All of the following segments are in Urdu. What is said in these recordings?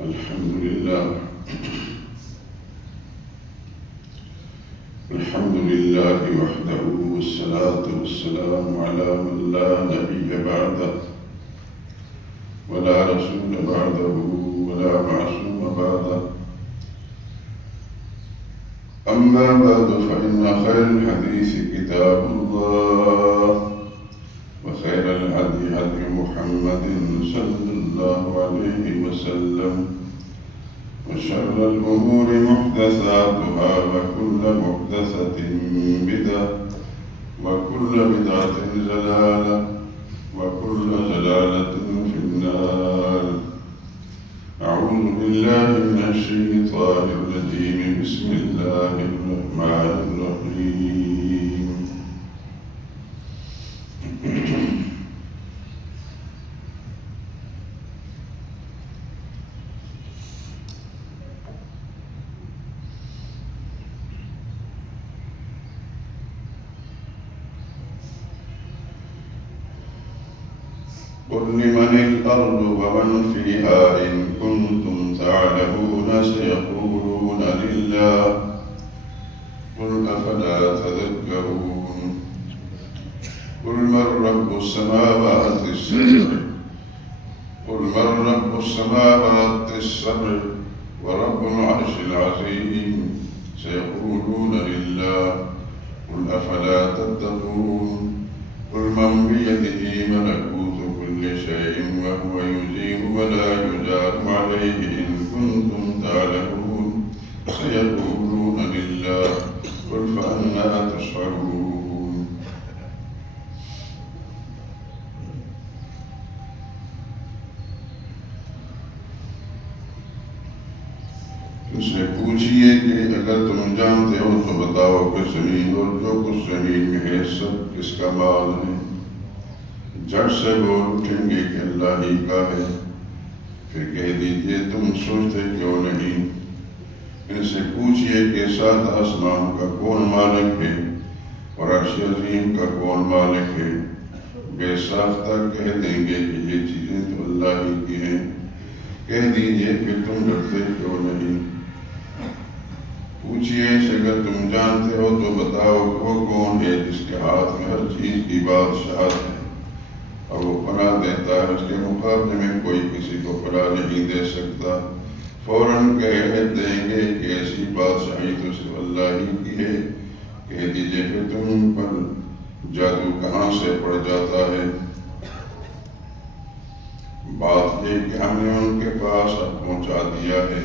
الحمد لله وحده والصلاة والسلام على من لا نبي بعده ولا رسول بعده ولا معصوم بعده. أما بعد فإن خير الحديث كتاب الله وخير الهدي هدي محمد صلى الله عليه وسلم وشر الأمور محدثاتها وكل محدثة بدعة وكل بدعة ضلالة وكل ضلالة في النار. أعوذ بالله من الشيطان الرجيم. بسم الله الرحمن الرحيم. قل لمن الأرض ومن فيها إن كنتم تعلمون سيقولون لله قل أفلا تذكرون. قل من رب السماوات السبع ورب العرش العظيم سيقولون لله قل أفلا تتقون. قل من بيده ملكوت كل شيء وهو يجير ولا يجار عليه إن كنتم تعلمون سيقولون لله قل فأنى تسحرون. ان سے پوچھئے کہ اگر تم جانتے ہو تو بتاؤ کہ زمین اور جو کچھ زمین میں ہے سب کس کا مال ہے؟ جھٹ سے بول اٹھیں گے کہ اللہ ہی کا ہے. پھر کہہ دیجئے تم سوچتے کیوں نہیں؟ ان سے پوچھئے کہ سات آسمان کا کون مالک ہے اور عرش عظیم کا کون مالک ہے؟ بے ساختہ کہہ دیں گے کہ یہ چیزیں تو اللہ ہی کی ہیں. کہہ دیجئے کہ تم ڈرتے کیوں نہیں؟ پوچھئے اگر تم جانتے ہو تو بتاؤ وہ کون ہے جس کے ہاتھ میں ہر چیز کی بادشاہت ہے اور وہ پناہ دیتا ہے، اس کے مقابلے میں کوئی کسی کو پناہ نہیں دے سکتا. فوراً کہہ دیں گے کہ ایسی بادشاہی تو صرف اللہ ہی کی ہے. کہہ دیجئے کہ تم پر جادو کہاں سے پڑ جاتا ہے؟ بات یہ کہ ہم نے ان کے پاس اب پہنچا دیا ہے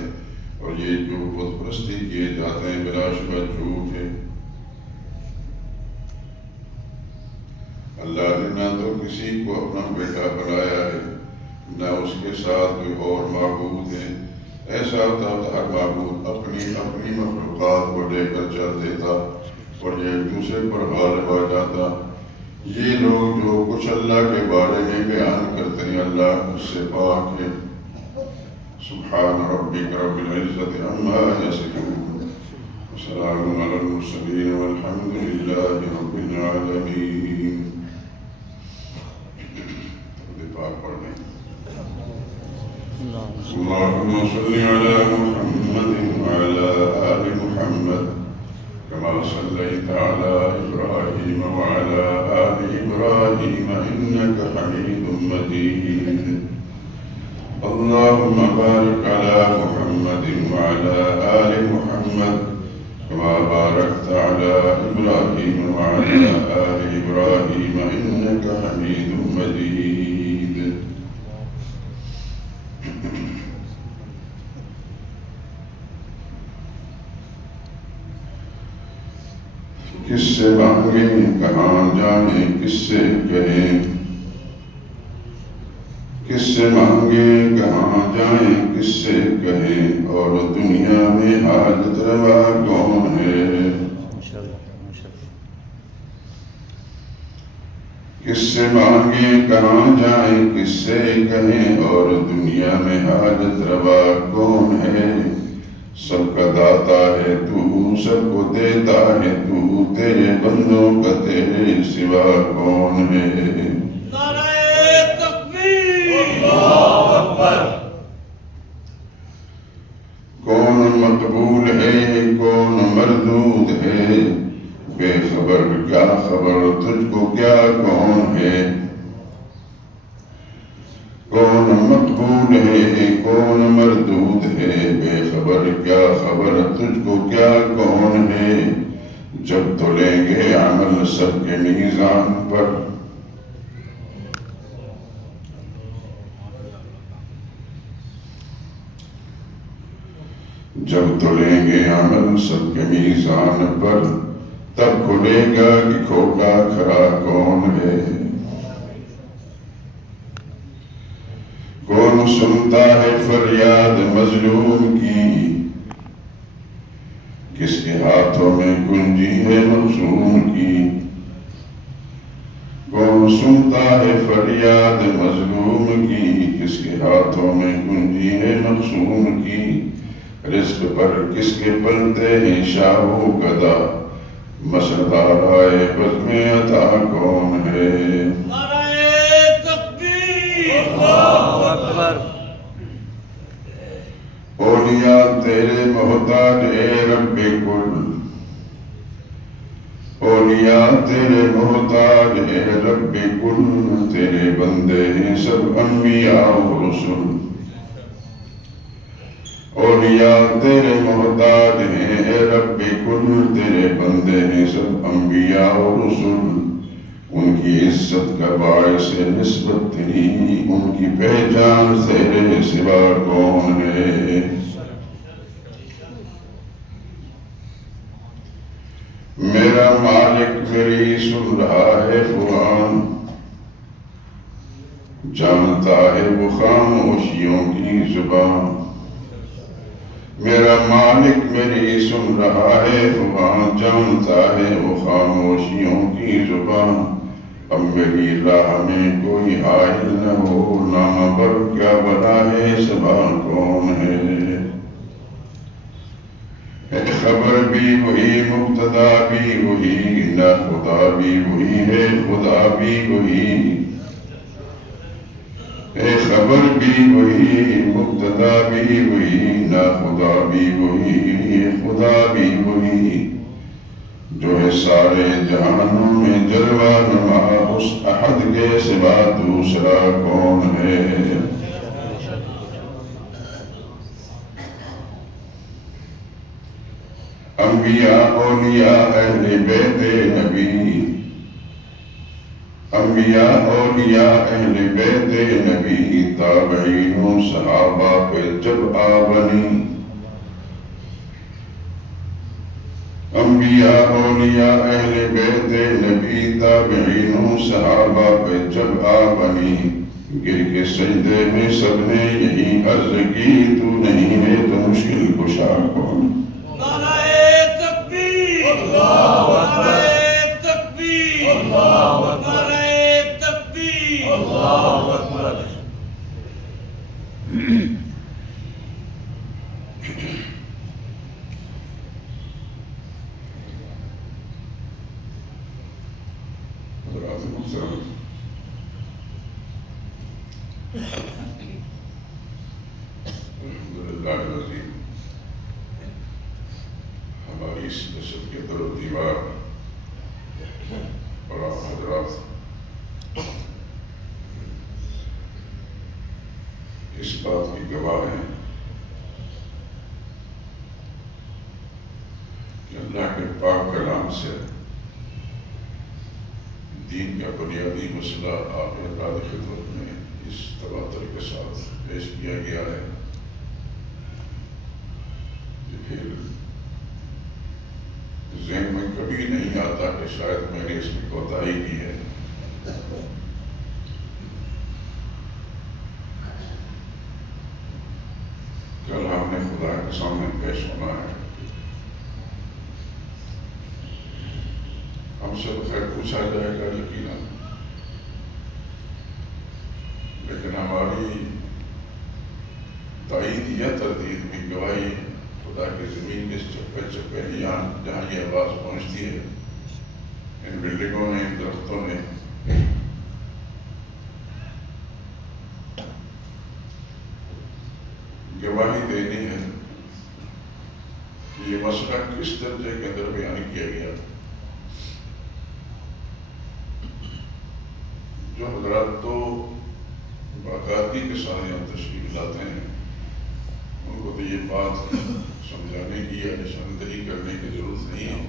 اور یہ جو بت پرستی کیے جاتے ہیں بلا شبہ جھوٹ ہے. اللہ نے نہ تو کسی کو اپنا بیٹا بنایا ہے نہ اس کے ساتھ کوئی اور معبود ہے. ایسا ہوتا تو ہر معبود اپنی مخلوقات کو لے کر چل دیتا اور یہ ایک دوسرے پر غالب آ جاتا. یہ لوگ جو کچھ اللہ کے بارے میں بیان کرتے ہیں اللہ اس سے پاک ہے. سبحان ربک رب العزت عما یصفون وسلام علی المرسلین والحمد للہ رب العالمین. پاک پڑھ لیں. اللهم صل على محمد وعلى آل محمد كما صليت على إبراهيم وعلى آل إبراهيم إنك حميد مجيد. اللهم بارك على محمد وعلى آل محمد كما باركت على إبراهيم وعلى آل إبراهيم إنك حميد مجيد. کس سے مانگیں کہاں جائیں کس سے کہیں؟ کس سے مانگیں کہاں جائیں کس سے کہیں؟ اور دنیا میں حاجت روا کون ہے؟ کس سے مانگیں کہاں جائیں کس سے کہیں؟ اور دنیا میں حاجت روا کون ہے؟ سب کا داتا ہے تو سب کو دیتا ہے تو تیرے بندوں کا تیرے سوا کون ہے؟ نعرہ تکبیر اللہ اکبر. ہے کون مردود ہے، بے خبر کیا خبر تجھ کو کیا کون ہے، کون مقبول ہے کون مردود ہے، بے خبر کیا خبر تجھ کو کیا کون ہے، جب تلیں گے عمل سب کے میزان پر، جب تلیں گے عمل سب کے میزان پر، تب کھلے گا کہ کھوٹا کھرا کون ہے، کون سنتا ہے فریاد مظلوم کی، کس کے ہاتھوں میں کنجی ہے مخصوم کی، کون سنتا ہے فریاد مظلوم کی، کس کے ہاتھوں میں کنجی ہے مخصوم کی، رزق پر کس کے پلتے ہیں شاہ و گدا، مسردارائے بزم عطا کون ہے، نعرہ تکبیر اللہ اکبر۔ اولیاء تیرے محتاج اے رب کل، اولیاء تیرے محتاج اے رب کل، تیرے بندے ہیں سب انبیاء و رسل، اولیاء تیرے محتاج ہیں اے رب کل، تیرے بندے ہیں سب انبیاء و رسل، ان کی عزت کا باعث نسبت تیری، ان کی پہچان تیرے سوا کون ہے، میرا مالک میری سن رہا ہے فغان، جانتا ہے وہ خاموشیوں کی زبان، میرا مالک میری سن رہا ہے فغان، جانتا ہے وہ خاموشیوں کی زبان، اب میری راہ میں کوئی حائل نہ ہو، نام پر کیا بنا ہے سبا کون ہے، خبر بھی وہی مبتدا بھی وہی، نہ خدا بھی وہی ہے خدا بھی وہی، خبر بھی وہی مبتدا بھی وہی، نہ خدا بھی وہی خدا بھی وہی، جو ہے سارے جہانوں میں جلوہ نما، اس احد کے سوا دوسرا کون ہے، انبیاء اولیاء اہل بیت نبی، انبیاء اولیاء اہل بیت نبی، تابعین و صحابہ پہ جب آبنی، انبیاء اولیاء اہل بیت نبی، تابعین و صحابہ پہ جب آبنی، گر کے سجدے میں سب نے یہی عرض کی، تو نہیں ہے تو مشکل کشا کون، نعرہ تکبیر اللہ اکبر، نعرہ تکبیر اللہ اکبر، نعرہ تکبیر اللہ اکبر۔ حضرات محترم، الحمدللہ العظیم، ہماری اس نسل کے در و دیوار اور آپ حضرات اس بات کی گواہ ہیں کہ اللہ کے پاک کلام سے دین کا بنیادی مسئلہ آپ حضرات خدمت میں اس تواتر کے ساتھ پیش کیا گیا ہے کہ پھر ذہن میں کبھی نہیں آتا کہ شاید میں نے اس میں کوتاہی کی ہے، کل ہم نے خدا کے سامنے پیش ہونا ہے، ہم سے خیر پوچھا جائے گا یقیناً، لیکن ہماری تائید یا تردید بھی گواہی خدا کی زمین کے چپے چپے جہاں یہ آواز پہنچتی ہے، ان بلڈنگوں نے، ان درختوں نے گواہی دینی ہے کہ کس درجے کے اندر بیان کیا گیا. جو حضرات تو باقاعدگی کے ساتھ یہاں تشریف لاتے ہیں ان کو تو یہ بات سمجھانے کی یا نشاندہی کرنے کی ضرورت نہیں ہے،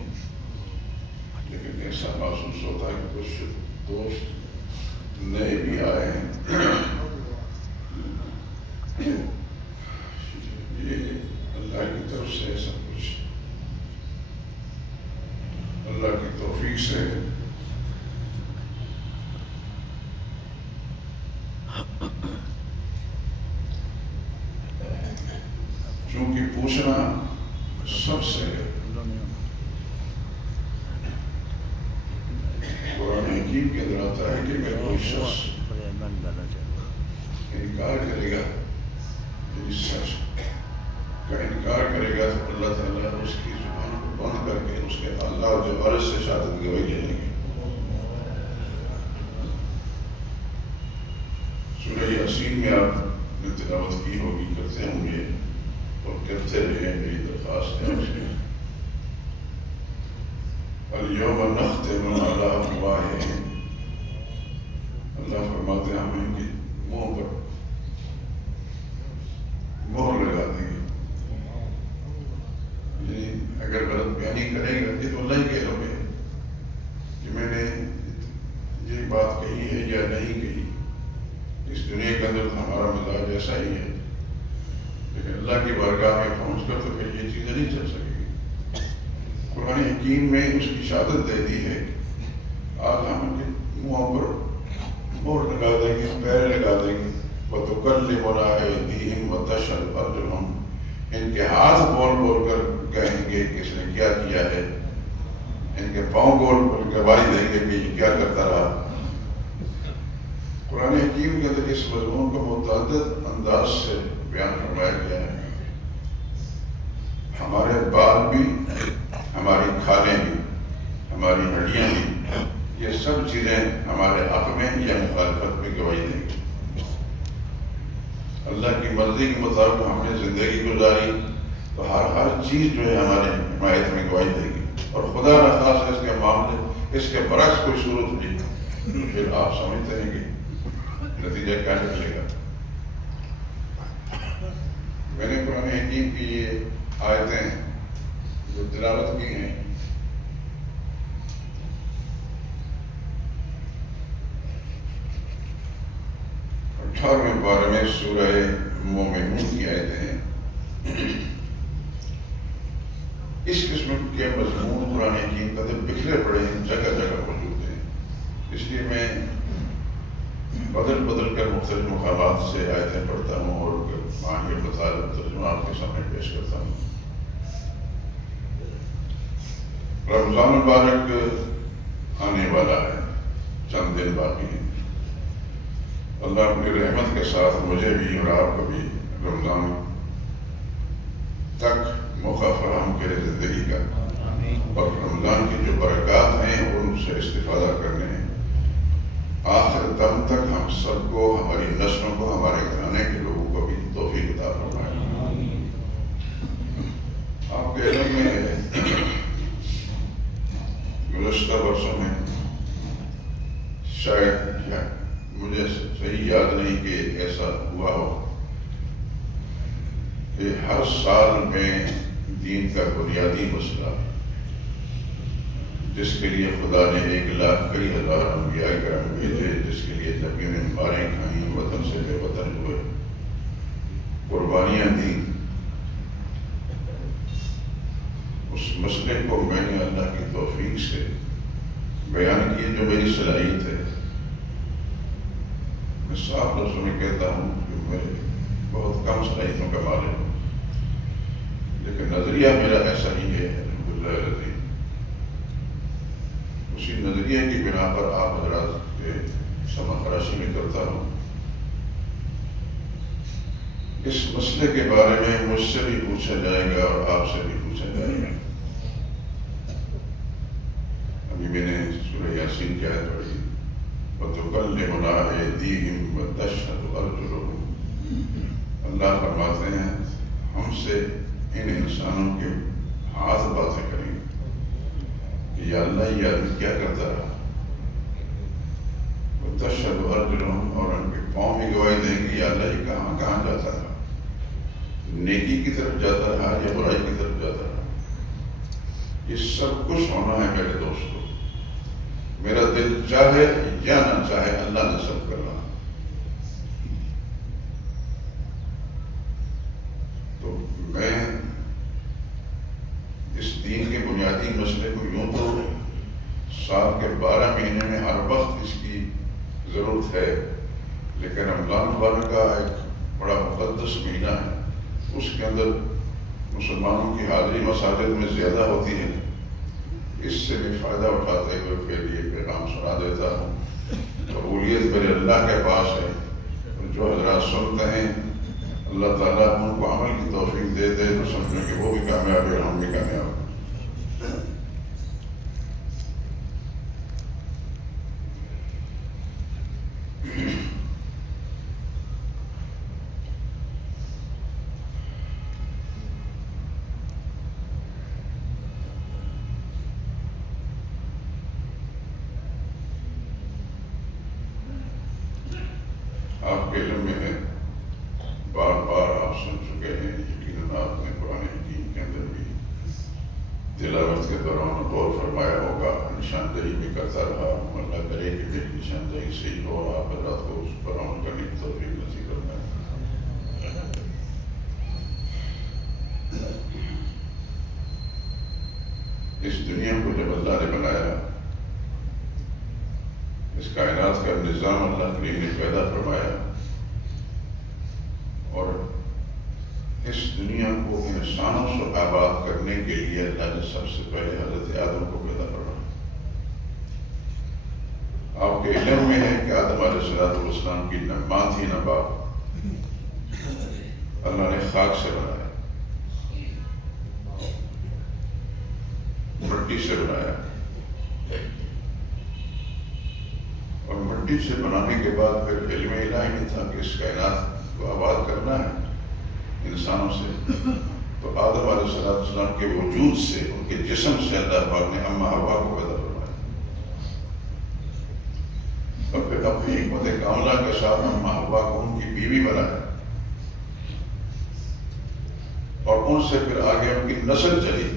لیکن ایسا محسوس ہوتا ہے کہ کچھ دوست نئے بھی آئے ہیں. یہ اللہ کی طرف سے سب کچھ اللہ کی توفیق سے چونکہ پوچھنا سب سے قرآن حکیم کے اندر آتا ہے کہ میں کوئی شخص انکار کرے گا، سچ کا انکار کرے گا تو اللہ تعالیٰ اس کی زبان کو بند کر کے اس کے اللہ جو عرض سے شہادت گواہی لے لیں گے. سورہ یاسین میں آپ نے تلاوت کی ہوگی، کرتے ہوں گے اور کرتے رہے. میری درخواست ہے اس میں الیوم نختم علی افواہہم، اللہ فرماتے ہیں ہم ان کی منہ پر مہر لگا دیں گے. یعنی اگر غلط بیانی کرے گا یہ تو اللہ ہی کہہ لو گے کہ میں نے یہ بات کہی ہے یا نہیں کہی. اس دنیا کے اندر تو ہمارا مزاج ایسا ہی ہے، لیکن اللہ کی بارگاہ میں پہنچ کر تو پھر یہ چیزیں نہیں چل سکے گی. قرآن حکیم میں اس کی شہادت دے دی ہے. آج ہم ان کے منہوں پر مہر لگا دیں گے، پیر لگا دیں گے. وَتُكَلِّمُنَا أَيْدِيهِمْ وَتَشْهَدُ أَرْجُلُهُمْ، ان کے ہاتھ بول بول کر کہیں گے کہ اس نے کیا کیا ہے. ان کے پاؤں بول بول گواہی دیں گے کہ یہ کیا کرتا رہا. قرآن حکیم کے اندر اس مضمون کو متعدد انداز سے بیان فرمایا گیا ہے. ہمارے بال بھی، ہماری کھالیں بھی، ہماری ہڈیاں بھی، یہ سب چیزیں ہمارے حق میں یا مخالفت میں گواہی دیں گی. اللہ کی مرضی کے مطابق ہم نے زندگی گزاری تو ہر چیز جو ہے ہمارے حمایت میں گواہی دے گی. اور خدا نخواستہ اس کے معاملے اس کے برعکس کوئی صورت ہوئی تو پھر آپ سمجھتے ہیں کہ نتیجہ کیا نکلے گا. میں نے قرآن حکیم کی یہ آیتیں جو تلاوت کی ہیں اٹھارہویں پارے میں سورہ مومنون کی آیتیں ہیں. اس قسم کے مضمون قرآن حکیم کا بکھرے پڑے ہیں، جگہ جگہ موجود ہیں. اس لیے میں بدل بدل کر مختلف مقامات سے آیتیں پڑھتا ہوں اور معنی مطالب ترجمہ آپ کے سامنے پیش کرتا ہوں. رمضان مبارک آنے والا ہے، چند دن باقی ہیں. اللہ اپنی رحمت کے ساتھ مجھے بھی اور آپ کو بھی رمضان تک موقع فراہم کرے زندگی کا، اور رمضان کی جو برکات ہیں ان سے استفادہ کرنے ہیں. آخر دم تک ہم سب کو، ہماری نسلوں کو، ہمارے گھرانے کے لوگوں کو بھی توفیق عطا فرمائے. آپ کے علم میں گزشتہ برسوں میں شاید مجھے صحیح یاد نہیں کہ ایسا ہوا ہو کہ ہر سال میں دین کا بنیادی مسئلہ جس کے لیے خدا نے 1,00,000 کئی ہزار انبیاء کرام بھیجے، جس کے لیے نبیوں نے ماریں کھائیں، وطن سے بے وطن ہوئے، قربانیاں دیں، اس مسئلے کو میں نے اللہ کی توفیق سے بیان کیے جو میری صلاحیت ہے. میں صاف لفظوں میں کہتا ہوں کہ میں بہت کم صلاحیتوں کا مالک ہوں، لیکن نظریہ میرا ایسا ہی ہے الحمدللہ الذی. اسی نظریے کی بنا پر آپ حضرات کے سمع فراشی میں کرتا ہوں. اس مسئلے کے بارے میں مجھ سے بھی پوچھا جائے گا اور آپ سے بھی پوچھا جائے گا. ابھی میں نے سورہ یاسین کی آیت پڑھی، وَتُكَلِّمُنَا أَيْدِيهِمْ وَتَشْهَدُ أَرْجُلُهُمْ. اللہ فرماتے ہیں ہم سے ان انسانوں کے ہاتھ باتیں کریں گے کہ یا اللہ یہ آدمی کیا کرتا رہا، تشہد ارجلہم، اور ان کے پاؤں بھی گواہی دیں گے یا اللہ یہ کہاں کہاں جاتا رہا، نیکی کی طرف جاتا رہا یا برائی کی طرف جاتا رہا۔ یہ سب کچھ ہونا ہے میرے دوستو، میرا دل چاہے یا نہ چاہے اللہ نے سب کرنا۔ تو میں اس دین کے بنیادی مسئلے کو یوں تو سال کے 12 مہینے میں ہر وقت اس کی ضرورت ہے، لیکن رمضان مبارک کا ایک بڑا مقدس مہینہ ہے، اس کے اندر مسلمانوں کی حاضری مساجد میں زیادہ ہوتی ہے، اس سے بھی فائدہ اٹھاتے ہوئے پھر یہ پیغام سنا دیتا ہوں۔ قبولیت میرے اللہ کے پاس ہے، جو حضرات سنتے ہیں اللہ تعالیٰ ان کو عمل کی توفیق دے دے تو سمجھیں کہ وہ بھی کامیاب ہے اور ہم بھی کامیاب ہیں۔ آپ کے علم میں ہے، بار بار آپ سن چکے ہیں، یقیناً آپ نے قرآن حکیم کے اندر بھی تلاوت کے دوران غور فرمایا ہوگا، نشاندہی بھی کرتا رہا۔ اللہ کرے کہ میری نشاندہی صحیح ہو اور آپ حضرات کو اس پر عمل کرنے کی توفیق نصیب فرمائے۔ اس دنیا کو جب اللہ نے بنایا، اس کائنات کا نظام اللہ کریم نے پیدا فرمایا، اور اس دنیا کو انسانوں سے آباد کرنے کے لیے اللہ نے سب سے پہلے حضرت آدم کو پیدا فرمایا۔ آپ کے علم میں ہے کہ آدم علیہ السلام کی نہ ماں تھی نہ باپ، اللہ نے خاک سے بنایا، مٹی سے بنایا، اور مٹی سے بنانے کے بعد پھر علم الہی میں تھا کہ اس کائنات کو آباد کرنا ہے انسانوں سے، تو آدم علیہ السلام کے وجود سے، ان کے جسم سے اللہ پاک نے اماں حوا کو پیدا فرمایا، اور پھر اپنی حکمت کاملہ کے ساتھ اماں حوا کو ان کی بیوی بنایا، اور ان سے پھر آگے ان کی نسل چلی۔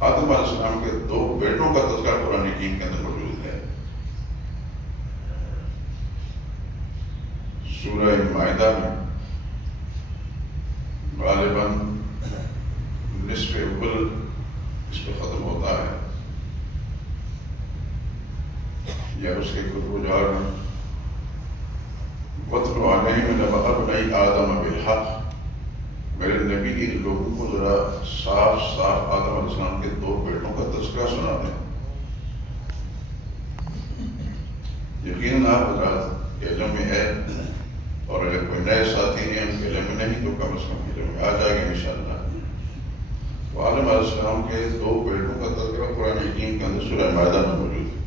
آدم علیہ السلام کے 2 بیٹوں کا تذکرہ قرآن حکیم کے اندر موجود ہے۔ سورہ مائدہ میں غالباً نصف اول اس پہ ختم ہوتا ہے، یا اس کے کتب جار میں وَاتْلُ عَلَيْهِمْ نَبَأَ ابْنَيْ آدَمَ بِالْحَقِّ، میرے نبی ان لوگوں کو ذرا صاف صاف آدم علیہ السلام کے 2 بیٹوں کا تذکرہ سنا دیں۔ یقیناً آپ حضرات کے علم میں ہے، اور اگر کوئی نئے ساتھی ہیں ان کے علم میں نہیں تو کم از کم علم میں آ جائے گا انشاءاللہ۔ تو آدم علیہ السلام کے 2 بیٹوں کا تذکرہ قرآن حکیم کے اندر سورہ مائدہ میں موجود ہے۔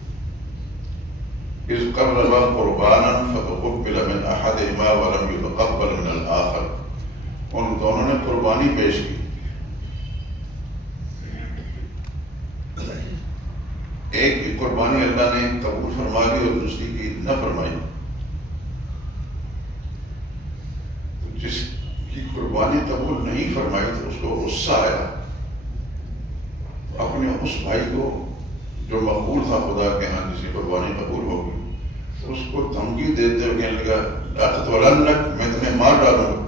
اِذْ قَرَّبَا قُرْبَانًا فَتُقُبِّلَ مِنْ أَحَدِهِمَا وَلَمْ يُتَقَبَّلْ مِنَ الْآخَرِ، ان دونوں نے قربانی پیش کی، ایک کی قربانی اللہ نے قبول فرما لی اور دوسری کی نہ فرمائی۔ جس کی قربانی قبول نہیں فرمائی تو اس کو غصہ آیا، اپنے اس بھائی کو جو مقبول تھا خدا کے ہاں، جس کی قربانی قبول ہوگی، اس کو دھمکی دیتے ہوئے کہنے لگا لَأَقْتُلَنَّكَ، میں تمہیں مار ڈالوں گا۔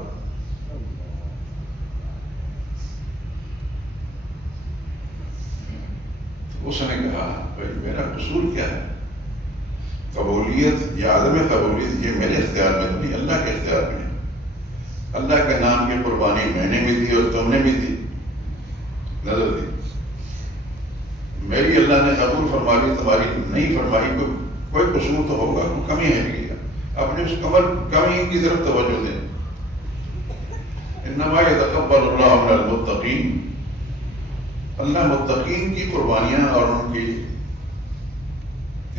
اس نے کہا بھائی میرا قصور کیا ہے؟ قبولیت یا عدم قبولیت یہ میرے اختیار میں نہیں، اللہ کے اختیار میں ہے۔ اللہ کے نام کی قربانی میں نے بھی دی اور تم نے بھی دی، نظر دی، میری اللہ نے قبول فرما لی، تمہاری نہیں فرمائی، کوئی قصور تو ہوگا، کوئی کمی ہے نہیں، اپنے اس کمی کی طرف توجہ دیں۔ انما یتقبل اللہ من المتقین، اللہ متقین کی قربانیاں اور ان کی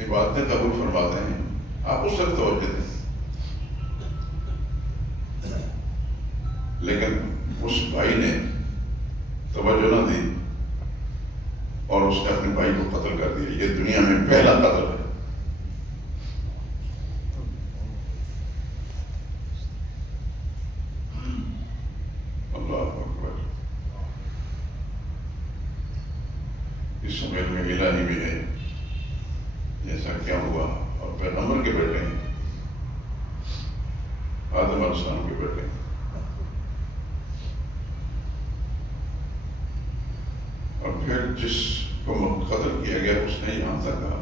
عبادتیں قبول فرماتے ہیں، آپ اس طرف توجہ دیں۔ لیکن اس بھائی نے توجہ نہ دی اور اس نے اپنے بھائی کو قتل کر دیا. یہ دنیا میں پہلا قتل ہے. اللہ اکبر. اس سمیل میں الہی بھی ہے. ایسا کیا ہوا؟ اور پیغمبر کے بیٹے ہیں، آدم علیہ السلام کے بیٹے ہیں. اور پھر جس کو قتل کیا گیا اس نے یہاں تک کہا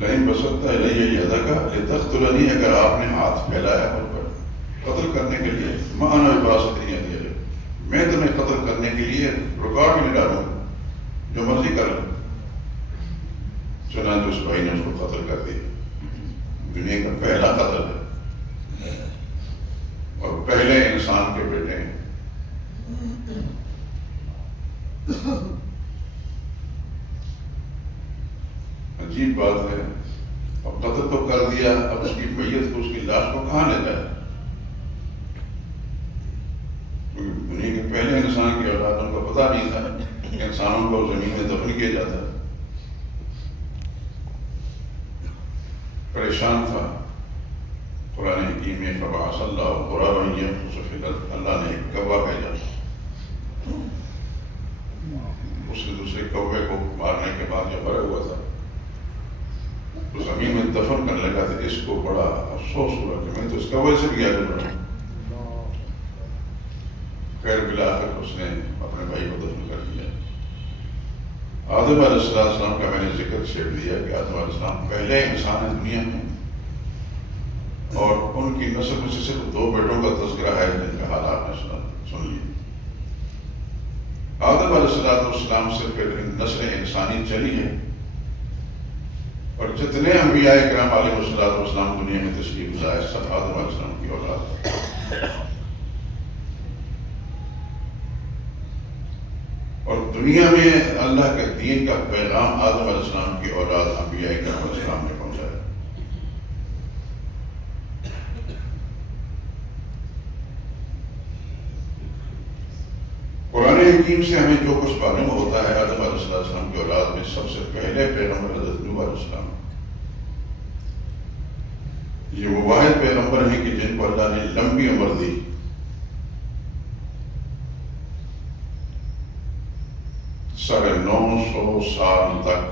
لئن بسطت الی یدک لتقتلنی، اگر آپ نے ہاتھ پھیلایا مجھ پر قتل کرنے کے لیے، ما انا بباسط یدی الیک، میں تمہیں قتل کرنے کے لیے رکاوٹ بھی نہیں ڈالوں گا، جو مرضی کر لوں. چنانچہ اس بھائی نے اس کو قتل کر دیا. دنیا کا پہلا قتل ہے اور پہلے انسان کے بیٹے ہیں. عجیب بات ہے. اب قتل تو کر دیا، اب اس کی میت کو، اس کی لاش کو کہاں لے جائے؟ دنیا کے پہلے انسان کی اولاد، ان کو پتہ نہیں تھا کہ انسانوں کو زمین میں دفن کیا جاتا ہے. پریشان تھا. قرآن حکیم میں فبعث اللہ غرابا ينفث في الارض، اللہ نے ایک کوا بھیجا. اس نے دوسرے کوے کو مارنے کے بعد جو مرا ہوا تھا تو زمین میں دفن کرنے لگا تھا. اس کو بڑا افسوس ہوا کہ میں تو اس کوے سے بھی آگے بڑھا. خیر بالآخر اس نے اپنے بھائی کو دفن کر دیا. آدم علیہ السلام کا میں نے ذکر چھیڑ دیا کہ آدم علیہ السلام پہلے انسان ہے دنیا میں، اور ان کی نسل میں سے صرف 2 بیٹوں کا تذکرہ ہے جن کا حال آپ نے سن لیے. آدم علیہ السلام سے پھر نسل انسانی چلی ہے، اور جتنے انبیاء کرام علیہ السلام دنیا میں تشریف لائے سب آدم علیہ السلام کی اولاد. اور دنیا میں اللہ کے دین کا پیغام آدم علیہ السلام کی اولاد انبیاء کرام علیہ السلام نے پہنچایا. قرآن حکیم سے ہمیں جو کچھ معلوم ہوتا ہے، آدم علیہ السلام کی اولاد میں سب سے پہلے پیغمبر حضرت نوح علیہ السلام. یہ وہ واحد پیغمبر ہیں کہ جن کو اللہ نے لمبی عمر دی. 950 سال تک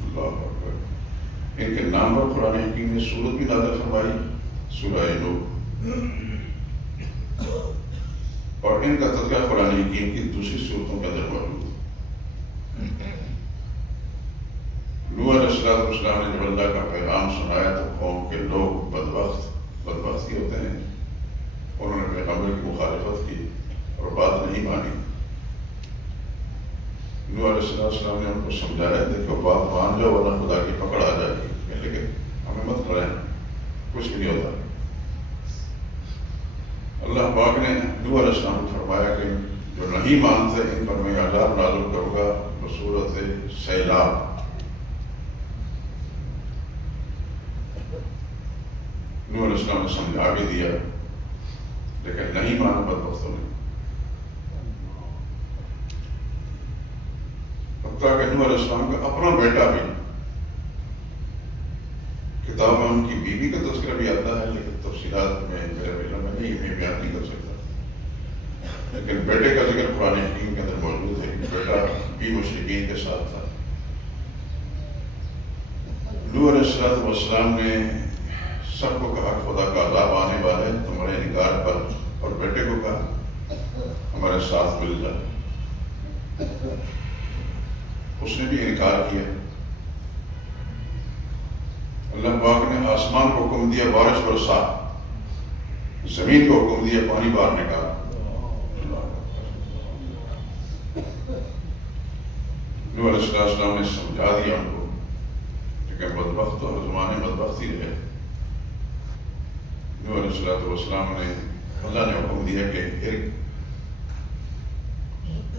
اللہ اکبر. ان کے نام پر قرآن حکیم نے سورت بھی نازل فرمائی، سورہ نوح، اور ان کا تذکرہ قرآن حکیم کی دوسری سورتوں کے اندر موجود ہے. نوح علیہ السلام نے جب اللہ کا پیغام سنایا تو قوم کے لوگ بدبختی ہوتے ہیں، انہوں نے پیغمبر کی مخالفت کی اور بات نہیں مانی. نوح علیہ السلام نے ان کو سمجھایا، دیکھو بات مان جاؤ ورنہ خدا کی پکڑ آ جائے گی، لیکن ہمیں مت کریں، کچھ بھی نہیں ہوتا. اللہ پاک نے نوح علیہ السلام کو فرمایا کہ جو نہیں مانتے ان پر میں عذاب نازل کروں گا بصورت سیلاب. نوح علیہ السلام نے سمجھا بھی دیا لیکن نہیں مانا بدبختوں نے. حتیٰ کہ نوح علیہ السلام کا اپنا بیٹا بھی، کتاب میں ان کی بیوی کا تذکرہ بھی آتا ہے لیکن تفصیلات میں میرے علم میں نہیں، میں بیان نہیں کر سکتا، لیکن بیٹے کا ذکر قرآن حکیم کے اندر موجود ہے کہ بیٹا بھی مشرکین کے ساتھ تھا. نوح علیہ السلام نے سب کو کہا خدا کا عذاب آنے والا ہے تمہارے انکار پر، اور بیٹے کو کہا ہمارے ساتھ مل جائے. اس نے بھی انکار کیا. اللہ پاک نے آسمان کو حکم دیا بارش برسا، زمین کو حکم دیا پانی باہر نکال. نوح علیہ السلام نے سمجھا دیا ان کو، لیکن بدبخت اور زمانے بدبختی رہے. نوح علیہ السلام نے، اللہ نے حکم دیا کہ ایک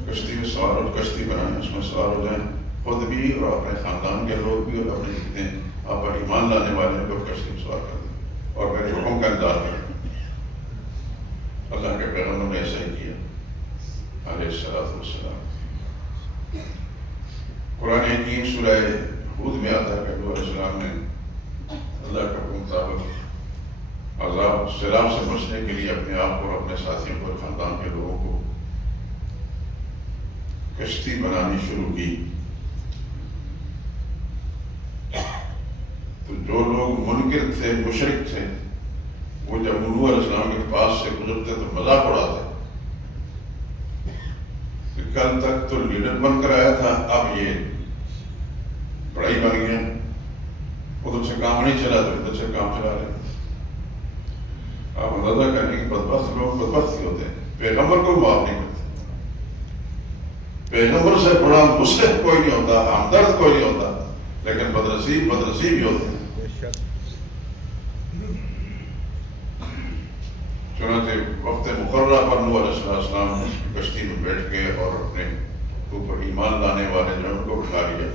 کشتی میں سوار ہو، کشتی بنائیں، اس میں سوار ہو جائیں، خود بھی اور اپنے خاندان کے لوگ بھی اور اپنے جتنے آپ پر ایمان لانے والے کو کشتی میں سوار کر دیں اور میرے حکم کا انتظار کریں۔ اللہ کے پیغمبر نے ایسا ہی کیا علیہ السلام۔ قرآن حکیم سورہ ہود میں آتا ہے کہ نوح علیہ السلام نے اللہ کے حکم مطابق عذاب سیلاب سے بچنے کے لیے اپنے آپ کو اور اپنے ساتھیوں کو اور خاندان کے لوگوں کو کشتی بنانی شروع کی۔ تو جو لوگ منکر تھے، مشرک تھے، وہ جب نوح علیہ السلام کے پاس سے گزرتے تو مذاق اڑاتے کہ کل تک تو لیڈر بن کر آیا تھا، اب یہ بڑائی بن گیا، ادھر سے کام نہیں چلا تو ادھر سے کام چلا رہے۔ آپ اندازہ کریں کہ بدبخت لوگ بدبخت ہی ہوتے ہیں، پیغمبر کو معاف نہیں کرتے۔ پیغمبر سے بڑا مصلح کوئی نہیں ہوتا، ہمدرد کوئی نہیں ہوتا، لیکن بدنصیب ہی ہوتے ہیں۔ چنانچہ وقت مقررہ پر نوح علیہ السلام کشتی میں بیٹھ کے اور اپنے اوپر ایمان لانے والے جو ان کو بٹھا لیا،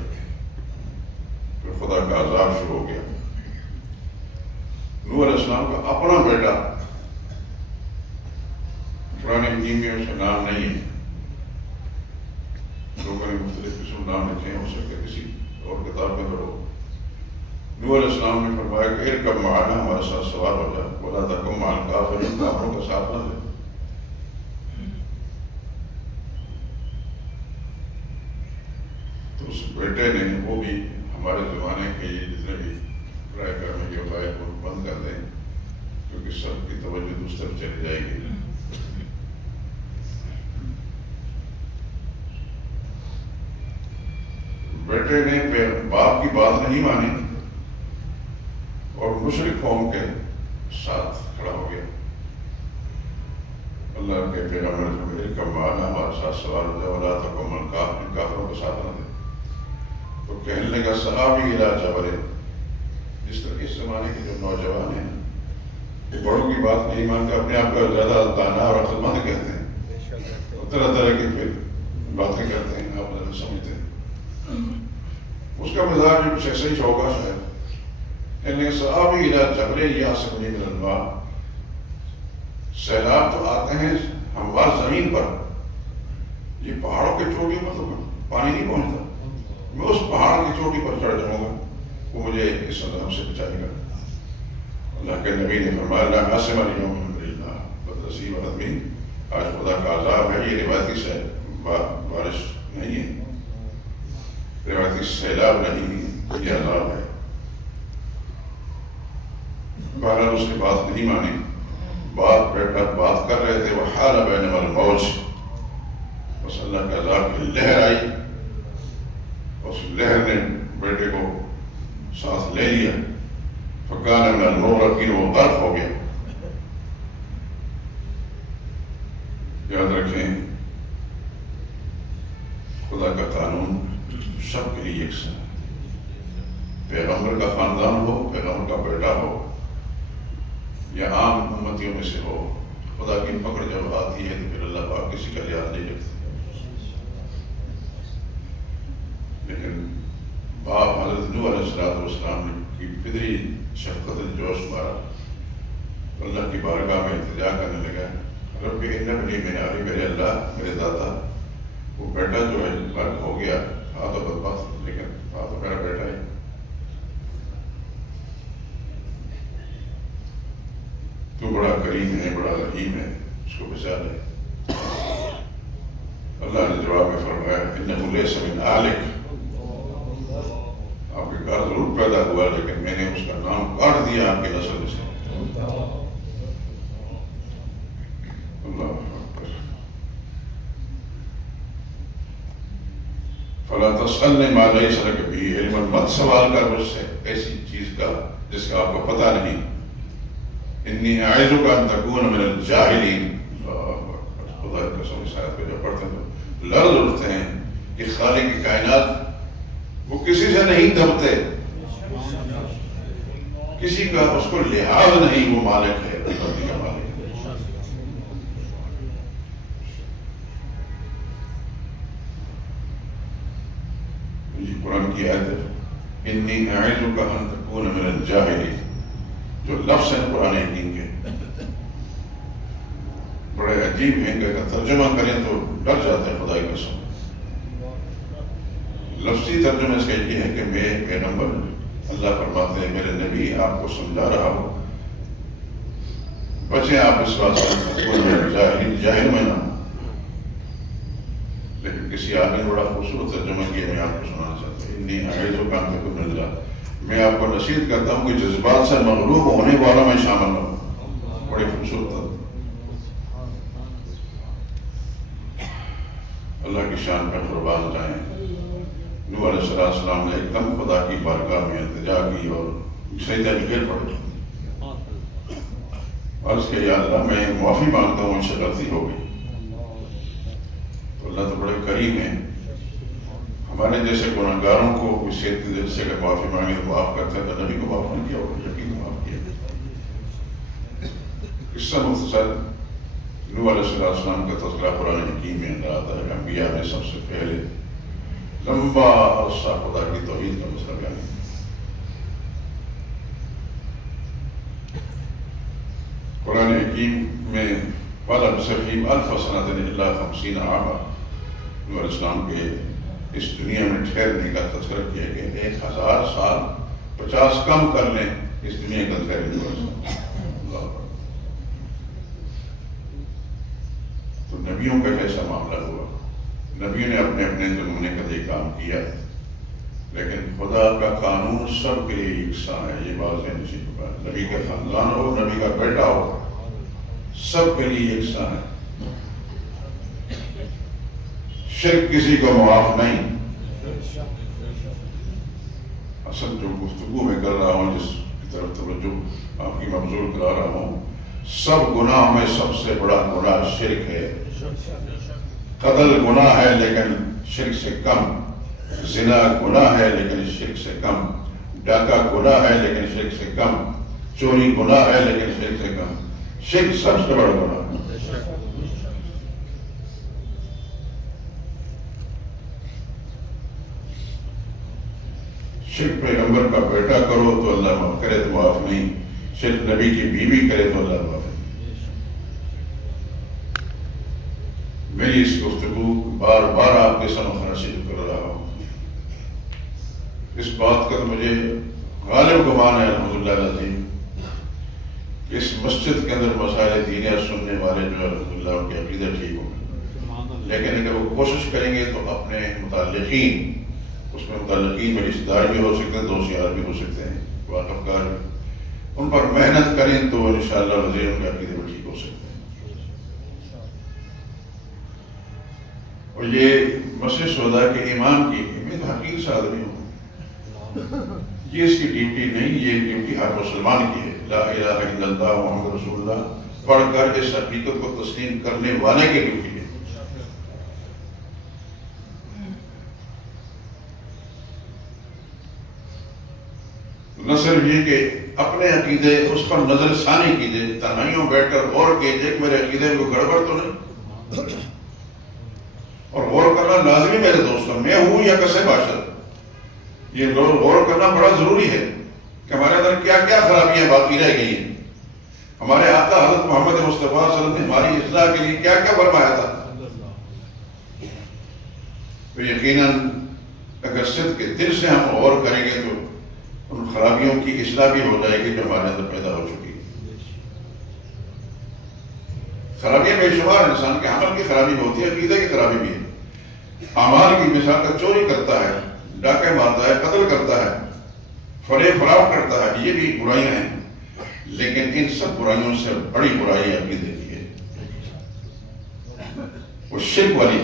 پھر خدا کا عذاب شروع ہو گیا۔ نوح علیہ السلام کا اپنا بیٹا، قرآن حکیم میں اس کا نام نہیں ہے، لوگوں نے مختلف قسم نام لکھے ہیں، ہو سکتے کسی اور کتاب میں پڑھو۔ نوح علیہ السلام نے فرمایا کہ ارکب معنا، ہمارے ساتھ سوار ہو جا، ولا تکن مع الکافرین، کافروں کا ساتھ نہ دے۔ تو اس بیٹے نے، وہ بھی ہمارے زمانے کے جتنے بھی برائے کرنے کے بھائی کو بند کر دیں، کیونکہ سب کی توجہ دوسری طرف چلی جائے گی۔ بیٹے نے باپ کی بات نہیں مانی اور مشرک قوم کے ساتھ کھڑا ہو گیا۔ اللہ کے پیغمبر کا معنی ہمارے ساتھ سوال ہو جائے، ولا تکن مع الکافرین، کافروں کے ساتھ نہ دے۔ تو کہنے لگا صحابی الی جبل، جس طرح اس زمانے کے جو نوجوان ہیں یہ بڑوں کی بات نہیں مان کر اپنے آپ کو زیادہ دانا اور عقل مند کہتے ہیں، طرح طرح کی پھر باتیں کرتے ہیں، آپ زیادہ سمجھتے ہیں۔ اس کا مزاج بھی کچھ ایسا ہی ہوگا شاید۔ یعنی صحابی الی جبل یعصمنی من الماء، سیلاب تو آتے ہیں ہموار زمین پر، یہ پہاڑوں کی چوٹی پر تو پانی نہیں پہنچتا، میں اس پہاڑ کی چوٹی پر چڑھ جاؤں گا، وہ مجھے اس عذاب سے بچائے گا۔ اللہ کے نبی نے فرمایا لا عاصم اليوم من امر اللہ، بدنصیب آدمی، آج خدا کا عذاب ہے۔ یہ روایتی سے بارش نہیں ہے، روایتی سیلاب نہیں، یہ عذاب ہے۔ بہرحال اس نے بات نہیں مانی، بات کر رہے تھے، وحال بینہما الموج، بس اللہ کے عذاب کی لہر آئی، اس لہر نے بیٹے کو ساتھ لے لیا، فکان من المغرقین، وہ غرق ہو گیا۔ یاد رکھیں خدا کا قانون سب کے لیے یکساں ہے، پیغمبر کا خاندان ہو، پیغمبر کا بیٹا ہو یا عام امتیوں میں سے ہو، خدا کی پکڑ جب آتی ہے تو پھر اللہ پاک کسی کا لحاظ نہیں رکھتے۔ لیکن باپ حضرت نوح علیہ السلام کی فطری شفقت جوش مارا، اللہ کی بارگاہ میں التجا کرنے لگا، رب ان ابنی من اہلی، میرے اللہ، میرے دادا، وہ بیٹا جو ہے غرق ہو گیا، تھا تو بدبخت لیکن تھا تو میرا بیٹا ہے۔ تو بڑا کریم ہے، بڑا رحیم ہے، اس کو بچا لے۔ اللہ نے جواب میں فرمایا انہ لیس من اہلک، آپ کے گھر ضرور پیدا ہوا لیکن میں نے اس کا نام کاٹ دیا آپ کی نسل میں سے۔ اللہ اکبر۔ فلا تسألنی ما لیس لک بہ علم، مت سوال کر مجھ سے ایسی چیز کا جس کا آپ کو پتہ نہیں۔ انی اعظک ان تکون من الجاہلین، خدا کی قسم، اس آیت کو جب پڑھتے ہیں تو لرز اٹھتے ہیں کہ خالق کائنات وہ کسی سے نہیں دبتے، کسی کا اس کو لحاظ نہیں، وہ مالک ہے، رحمتی کا مالک ہے۔ یہ قرآن کی آیت ہے، انی اعظک ان تکون من الجاہلین، جو لفظ ہیں قرآن حکیم کے بڑے عجیب ہیں کہ اگر ترجمہ کریں تو ڈر جاتے ہیں خدا کی قسم۔ لفظی ترجمہ اس کا یہ ہے کہ میں پیغمبر، اللہ فرماتے ہیں میرے نبی آپ کو سمجھا رہا ہوں بچیں آپ اس بات سے جاہل میں نہ ہوں۔ لیکن کسی آدمی نے بڑا خوبصورت ترجمہ کیا، میں آپ کو سنانا چاہتا ہوں۔ انی اعظک ان تکون من الجاہلین، میں آپ کو نصیحت کرتا ہوں کہ جذبات سے مغلوب ہونے والوں میں شامل ہوں۔ بڑی خوبصورت ترجمہ۔ اللہ کی شان پہ قربان جائیں۔ نوح علیہ السلام نے ایک دم خدا کی بارگاہ میں التجا کی اور سجدہ میں گر پڑے اور اس کے یا اللہ میں معافی مانگتا ہوں، ان سے غلطی ہو گئی۔ تو اللہ تو بڑے کریم ہیں، ہمارے جیسے گناہ گاروں کو اس دل سے اگر معافی مانگے تو معاف کرتے ہیں، تو نبی کو معاف نہیں کیا ہوگا، یقین معاف کیا۔ قصہ مختصر، نوح علیہ السلام کا تذکرہ قرآن حکیم میں آتا ہے کہ انبیاء میں سب سے پہلے لمبا عرصہ خدا کی توحید کا مسئلہ بیان ہے۔ قرآن حکیم میں قال بسفیہم الف سنۃ الا 50 عاما، نوح علیہ السلام کے اس دنیا میں ٹھہرنے کا تذکرہ کیا کہ 1000 سال 50 کم کر لیں اس دنیا کا ٹھہرنے۔ تو نبیوں کا کیسا معاملہ ہوا؟ نبیوں نے اپنے اپنے زمانے کا یہ کام کیا، لیکن خدا کا قانون سب کے لیے یکساں ہے۔ یہ بات ہے نصیب کا، نبی کا خاندان ہو، نبی کا بیٹا ہو، سب کے لیے یکساں ہے۔ شرک کسی کو معاف نہیں۔ اصل جو گفتگو میں کر رہا ہوں، جس کی طرف توجہ آپ کی مبذول کرا رہا ہوں، سب گناہ میں سب سے بڑا گناہ شرک ہے۔ قتل گناہ ہے لیکن شرک سے کم، زنا گناہ ہے لیکن شرک سے کم، ڈاکہ گناہ ہے لیکن شرک سے کم، چوری گناہ ہے لیکن شرک سے کم۔ شرک سب سے بڑا گناہ ہے۔ شرک پیغمبر کا بیٹا کرو تو اللہ معاف کرے تو معاف نہیں، شرک نبی کی بیوی کرے تو اللہ معاف نہیں۔ میری اس گفتگو بار بار آپ کے سامنے نصیب کر رہا ہوں، اس بات کا تو مجھے غالب گمان ہے الحمدللہ العظیم کہ اس مسجد کے اندر مسائل دینیہ سننے والے جو الحمدللہ ان کے عقیدہ ٹھیک ہوں گے، لیکن اگر وہ کوشش کریں گے تو اپنے متعلقین، اس میں متعلقین میں رشتہ دار بھی ہو سکتے ہیں، دوست یار بھی ہو سکتے ہیں، واقف کار بھی، ان پر محنت کریں تو انشاءاللہ وزیر ان کے عقیدے میں ٹھیک ہو سکتے ہیں۔ اور یہ مسجد سودا کے امام کی، میں تو حقیق سے آدمی ہوں، یہ اس کی ڈیوٹی نہیں، یہ ڈیوٹی ہر مسلمان کی ہے۔ لا الہ الا اللہ محمد رسول اللہ پڑھ کر اس حقیقت کو تسلیم کرنے والے کی ڈیوٹی ہے۔ نہ صرف یہ کہ اپنے عقیدے اس پر نظر ثانی کیجیے، تنہائیوں بیٹھ کر غور کیجیے کہ میرے عقیدے میں کوئی گڑبڑ تو نہیں، اور غور کرنا لازمی میرے دوستوں، میں ہوں یا کسے باشد، یہ غور کرنا بڑا ضروری ہے کہ ہمارے اندر کیا کیا خرابیاں باقی رہ گئی ہیں۔ ہمارے آقا حضرت محمد مصطفیٰ صلی اللہ علیہ وسلم نے ہماری اصلاح کے لیے کیا کیا فرمایا تھا۔ تو یقیناً اگر صدق کے دل سے ہم غور کریں گے تو ان خرابیوں کی اصلاح بھی ہو جائے گی جو ہمارے اندر پیدا ہو چکی ہے۔ خرابیاں بے شمار، انسان کے عمل کی خرابی ہوتی ہے، عقیدہ کی خرابی بھی ہے۔ اعمال کی مثال کا چوری کرتا ہے، ڈاکے مارتا ہے، قتل کرتا ہے، فریب فراق کرتا ہے، یہ بھی برائیاں ہیں، لیکن ان سب برائیوں سے بڑی برائی عقیدے کی ہے، وہ شرک والی۔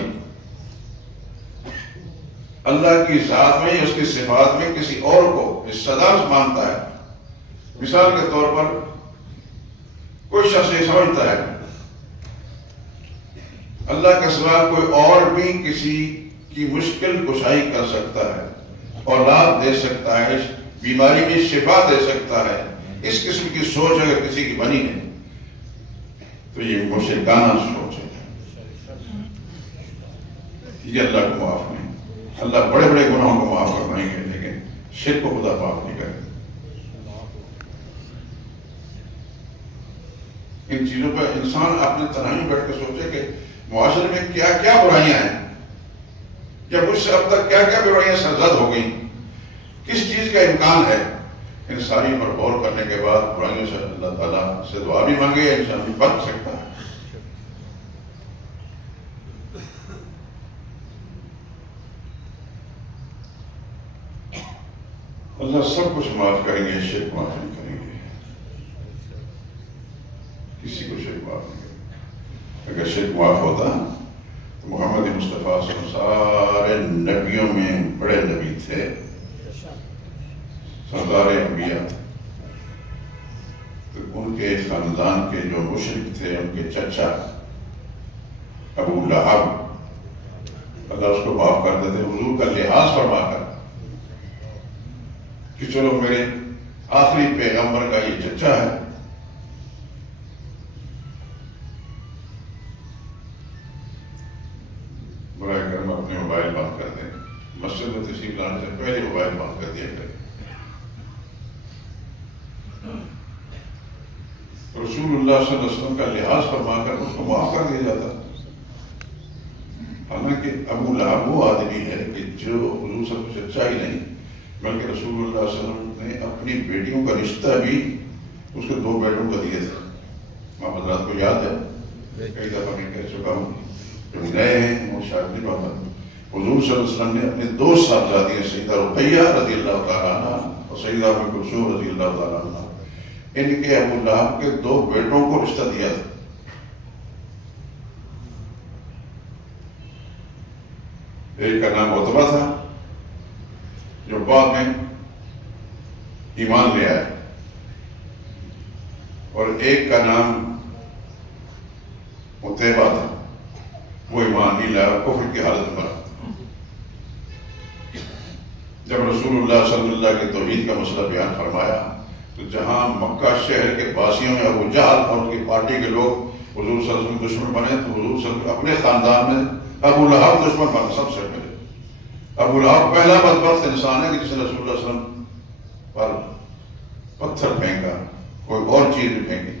اللہ کی ذات میں، اس کی صفات میں کسی اور کو حصہ دار مانتا ہے۔ مثال کے طور پر کوئی شخص یہ سمجھتا ہے اللہ کے سوا کوئی اور بھی کسی کی مشکل کشائی کر سکتا ہے، اولاد دے سکتا ہے، بیماری میں شفا دے سکتا ہے، اس قسم کی سوچ اگر کسی کی بنی ہے تو یہ مشرکانہ سوچ ہے، یہ اللہ کو معاف نہیں۔ اللہ بڑے بڑے گناہوں کو معاف فرمائیں گے، لیکن شرک کو خدا پاک نہیں کرے. ان چیزوں پر انسان اپنے تنہائی میں بیٹھ کے سوچے کہ معاشرے میں کیا کیا برائیاں ہیں، یا مجھ سے اب تک کیا کیا برائیاں سرزد ہو گئیں، کس چیز کا امکان ہے. ان ساری پر غور کرنے کے بعد برائیوں سے اللہ تعالیٰ سے دعا بھی مانگے، انسان بھی بچ سکتا ہے. اللہ سب کچھ معاف کریں گے، شرک معاف نہیں کریں گے. کسی کو شرک معاف نہیں کریں گے. اگر شرک معاف ہوتا تو محمد مصطفیٰ صلی اللہ علیہ وسلم سارے نبیوں میں بڑے نبی تھے، سردار انبیاء. تو ان کے خاندان کے جو مشرک تھے، ان کے چچا ابو لہب، اللہ اس کو معاف کر دیتے حضور کا لحاظ فرما کر کہ چلو میرے آخری پیغمبر کا یہ چچا ہے. برائے کرم اپنے موبائل بند کر دیں، مسجد میں تشریف لانے سے پہلے موبائل بند کر دیا کریں. رسول اللہ صلی اللہ علیہ وسلم کا لحاظ فرما کر اس کو معاف کر دیا جاتا. حالانکہ ابو لہب وہ آدمی ہے کہ جو حضور صلی اللہ علیہ وسلم چچا ہی نہیں بلکہ رسول اللہ صلی اللہ علیہ وسلم نے اپنی بیٹیوں کا رشتہ بھی اس کے 2 بیٹوں کو دیے تھے. آپ حضرات کو یاد ہے، کئی دفعہ میں کہہ چکا ہوں، جو نئے ہیں وہ شاید نہیں پاتا. حضور صلی اللہ علیہ وسلم نے اپنے 2 صاحبزادیاں سیدہ رقیہ رضی اللہ تعالیٰ عنہ اور سیدہ ام کلثوم رضی اللہ تعالیٰ عنہ، ان کے ابو لہب کے 2 بیٹوں کو رشتہ دیا تھا. ایک کا نام عتبہ تھا جو بعد میں ایمان لے آئے، اور ایک کا نام عتیبہ تھا، وہ ایمان نہیں لایا، کفر کی حالت میں. جب رسول اللہ صلی اللہ علیہ وسلم کے توحید کا مسئلہ بیان فرمایا تو جہاں مکہ شہر کے باسیوں میں ابو جہل اور ان کی پارٹی کے لوگ حضور صلی اللہ علیہ وسلم دشمن بنے، تو حضور صلی اللہ علیہ وسلم اپنے خاندان میں ابو لہب دشمن بنا سب سے پہلے. ابو لہب پہلا بدبخت انسان ہے کہ جس نے رسول اللہ صلی اللہ علیہ وسلم پر پتھر پھینکا، کوئی اور چیز بھی پھینکی،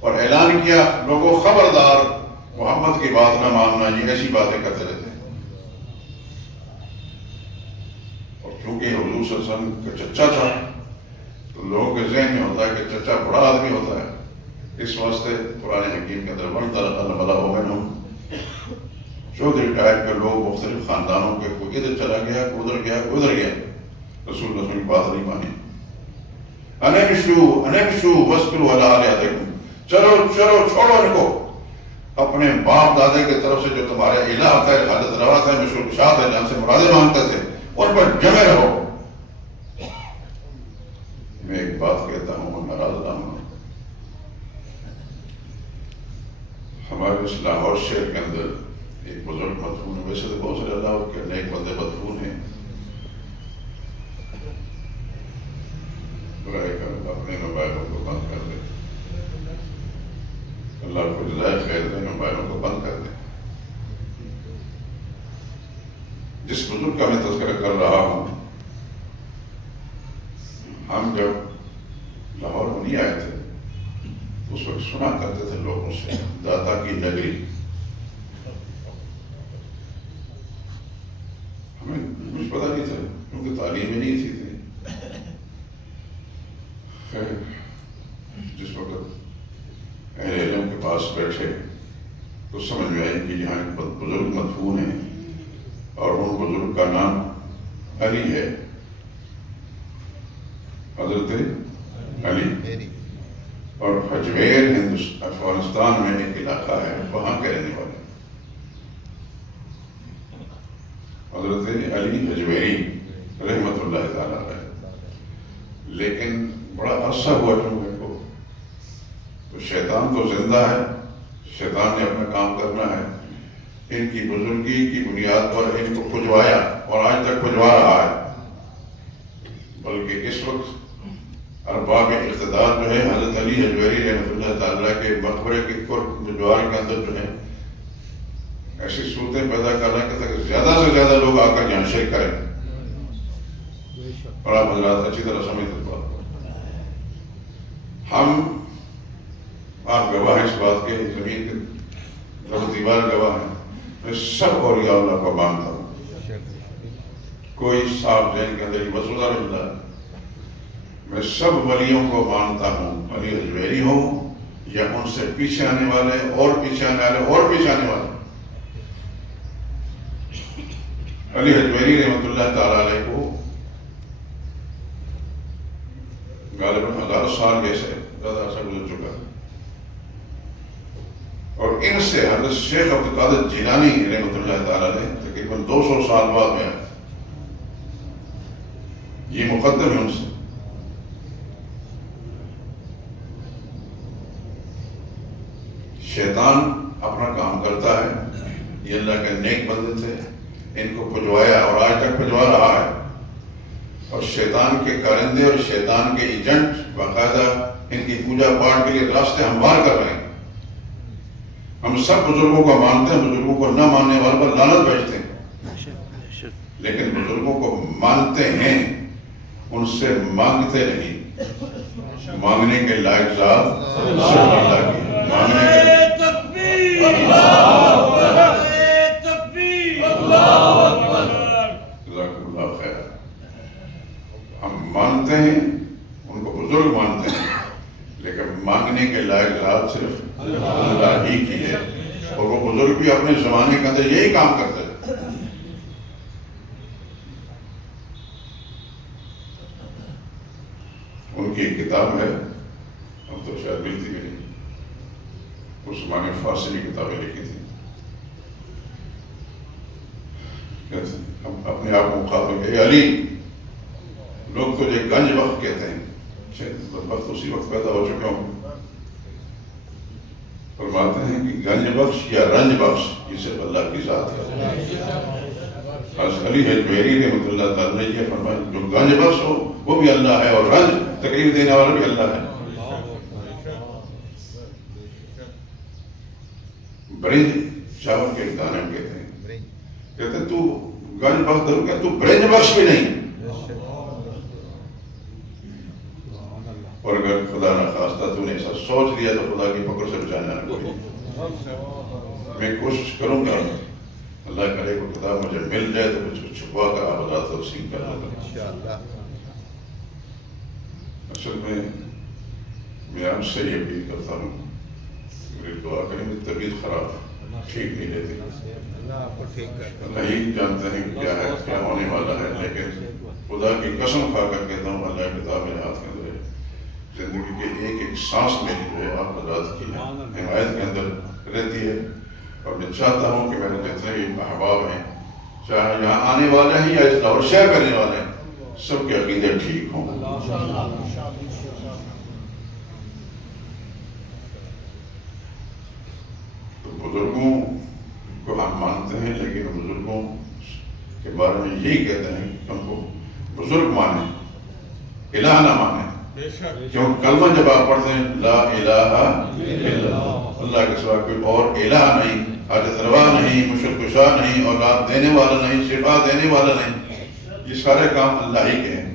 اور اعلان کیا لوگوں خبردار محمد کی بات نہ ماننا، یہ ایسی باتیں کرتے رہتے ہیں. اور چونکہ حضور صلی اللہ علیہ وسلم کا چچا تھا تو لوگوں کے ذہن میں ہوتا ہے کہ چچا بڑا آدمی ہوتا ہے. اس واسطے قرآن حکیم کے اندر چودھری ٹائپ کے لوگ مختلف خاندانوں کے، کوئی ادھر چلا گیا، کوئی ادھر گیا، کوئی ادھر گیا. رسول اللہ صلی اللہ علیہ وسلم کی بات نہیں مانی. انمشو واسبروا علی آلہتکم، چلو چلو چھوڑو ان کو، اپنے باپ دادے کی طرف سے جو تمہارے الہ ہے، حالت روا ہے، مشہور کشاد ہے، جہاں سے مرادیں مانگتے تھے، ان پر جمے رہو. میں ایک بات کہتا ہوں اور ناراض نہ ہوں. ہمارے اس لاہور شہر کے اندر ایک بزرگ مدفون ہے، ویسے تو بہت سارے اللہ کے نیک بندے مدفون ہیں. برائے کر اپنے موبائلوں کو بند کر دیں، اللہ کو جزائے خیر دیں، موبائلوں کو بند کر دیں. جس بزرگ کا میں تذکرہ کر رہا ہوں، ہم جب لاہور میں نہیں آئے تھے اس وقت سنا کرتے تھے لوگوں سے داتا کی نگری. ہمیں کچھ پتہ نہیں تھا کیونکہ تعلیم ہی نہیں تھی. جس وقت اہل علم کے پاس بیٹھے تو سمجھ میں آئی کہ یہاں ایک بزرگ مدفون ہیں اور ان بزرگ کا نام علی ہے، حضرت علی. اور حجویر افغانستان میں ایک علاقہ ہے، وہاں کے رہنے والے حضرت علی حجویری رحمۃ اللہ تعالیٰ علیہ. لیکن بڑا عرصہ ہوا چونکہ کو، تو شیطان تو زندہ ہے، شیطان نے اپنا کام کرنا ہے. ان کی بزرگی کی بنیاد پر ان کو پھجوایا اور آج تک پھجوا رہا ہے. بلکہ اس وقت ارباب اقتدار جو ہے حضرت علی حجویری رحمۃ اللہ تعالیٰ کے مقبرے کے جوار کے اندر جو ہے ایسی صورتیں پیدا کر رہے ہیں کہ زیادہ سے زیادہ لوگ آ کر یہاں شرک کریں. اور آپ حضرات اچھی طرح سمجھتے بات کو. ہم آپ گواہ اس بات کے، زمین کے رب دیوار گواہ ہیں، میں سب اولیاء اللہ کو مانتا ہوں. کوئی صاحب ذہن کے اندر یہ مسئلہ نہیں ہے. میں سب ولیوں کو مانتا ہوں، علی حجویری ہوں یا ان سے پیچھے آنے والے اور پیچھے آنے والے اور پیچھے آنے والے. علی حجویری رحمۃ اللہ تعالیٰ علیہ کو غالباً 1000 سال جیسے زیادہ عرصہ گزر چکا ہے، اور ان سے حضرت شیخ عبد القادر جیلانی رحمۃ اللہ تعالیٰ علیہ تقریباً 200 سال بعد میں آئے. یہ مقدم ہے ان سے. شیطان اپنا کام کرتا ہے. یہ اللہ کے نیک بندے تھے، ان کو پجوایا اور آج تک پجوا رہا ہے. اور شیطان کے کارندے اور شیطان کے ایجنٹ باقاعدہ ان کی پوجا پاٹ کے لیے راستے ہموار کر رہے ہیں. ہم سب بزرگوں کو مانتے ہیں، بزرگوں کو نہ ماننے والوں پر لعنت بھیجتے ہیں، لیکن بزرگوں کو مانتے ہیں، ان سے مانگتے نہیں. مانگنے کے لائق ذات صرف اللہ کی ہے. مانگنے کے ہم مانتے ہیں، ان کو بزرگ مانتے ہیں، لیکن مانگنے کے لائق ذات صرف اللہ ہی کی ہے. اور وہ بزرگ بھی اپنے زمانے کے اندر یہی کام کرتے ہیں. ان کی ایک کتاب ہے، ہم تو شاید ملتی بھی نہیں، اس زمانے میں فارسی کی کتابیں لکھی تھی. ہم اپنے آپ کو مخاطب کہ اے علی، لوگ تجھے گنج بخش کہتے ہیں. شاید وقت اسی وقت پیدا ہو چکا ہوں. فرماتے ہیں کہ گنج بخش یا رنج بخش یہ صرف اللہ کی ذات ہے. حضرت علی حجویری رحمۃ اللہ تعالیٰ نے یہ فرمایا جو گنج بخش ہو وہ بھی اللہ ہے، اور رنج تکلیف دینے والا بھی اللہ ہے. برنج چاول کے ایک دانے کہتے ہیں، کہتے ہیں تو گنج بخش ضرور کہ تو برنج بخش بھی نہیں. اور اگر خدا نہ خواستہ تو نے ایسا سوچ لیا تو خدا کی پکڑ سے بچانا نہ کوئی. میں کوشش کروں گا، اللہ کرے کو کتاب مجھے مل جائے تو کچھ چھپا کر آپ حضرات تقسیم کرنا گا. اصل میں آپ سے یہ اپیل کرتا ہوں، میری دعا کریں. میری طبیعت خراب ہے، ٹھیک نہیں رہتی. اللہ ہی جانتے ہیں کیا ہے، کیا ہونے والا ہے، لیکن خدا کی قسم کھا کر کہتا ہوں اللہ کی کتاب میرے ہاتھ کے اندر ہے. زندگی کے ایک ایک سانس میری جو ہے آپ حضرات کی حمایت کے اندر رہتی ہے. اور میں چاہتا ہوں کہ میرے جتنے بھی احباب ہیں، چاہے یہاں آنے والے ہیں یا اس دور شیئر کرنے والے ہیں، سب کے عقیدے ٹھیک ہوں. تو بزرگوں کو ہم مانتے ہیں، لیکن بزرگوں کے بارے میں یہی کہتے ہیں کہ ہم کو بزرگ مانیں، الہ نہ مانیں. کیوں کلمہ جب آپ پڑھتے ہیں لا الہ الا اللہ، اللہ کے سوا کوئی اور الہ نہیں، حاجت روا نہیں، مشکل کشا نہیں، اولاد دینے والا نہیں، شفا دینے والا نہیں. یہ سارے کام اللہ ہی کے ہیں.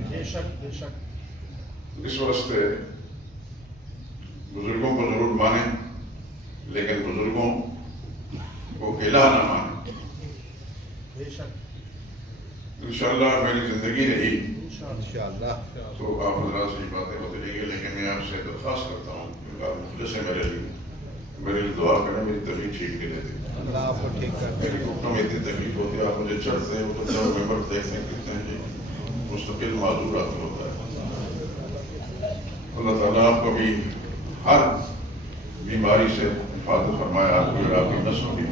اس واسطے بزرگوں کو ضرور مانیں، لیکن بزرگوں کو الہ نہ مانیں. انشاءاللہ میری زندگی رہی تو آپ حضرات سے باتیں ہوتی رہیں گی، لیکن میں آپ سے درخواست کرتا ہوں کہ آپ مخلص ہیں میرے لیے دعا کریں. میری طبیعت ٹھیک نہیں رہتی، میری گھٹنوں میں اتنی تکلیف ہوتی ہے. آپ مجھے چڑھتے ہیں اترتے ہیں، ممبر دیکھتے ہیں کتنے ہیں جی مستقل معذور آپ ہوتا ہے. اللہ تعالیٰ آپ کو بھی ہر بیماری سے حفاظت فرمائے، آپ کو اور آپ کی نسل کی.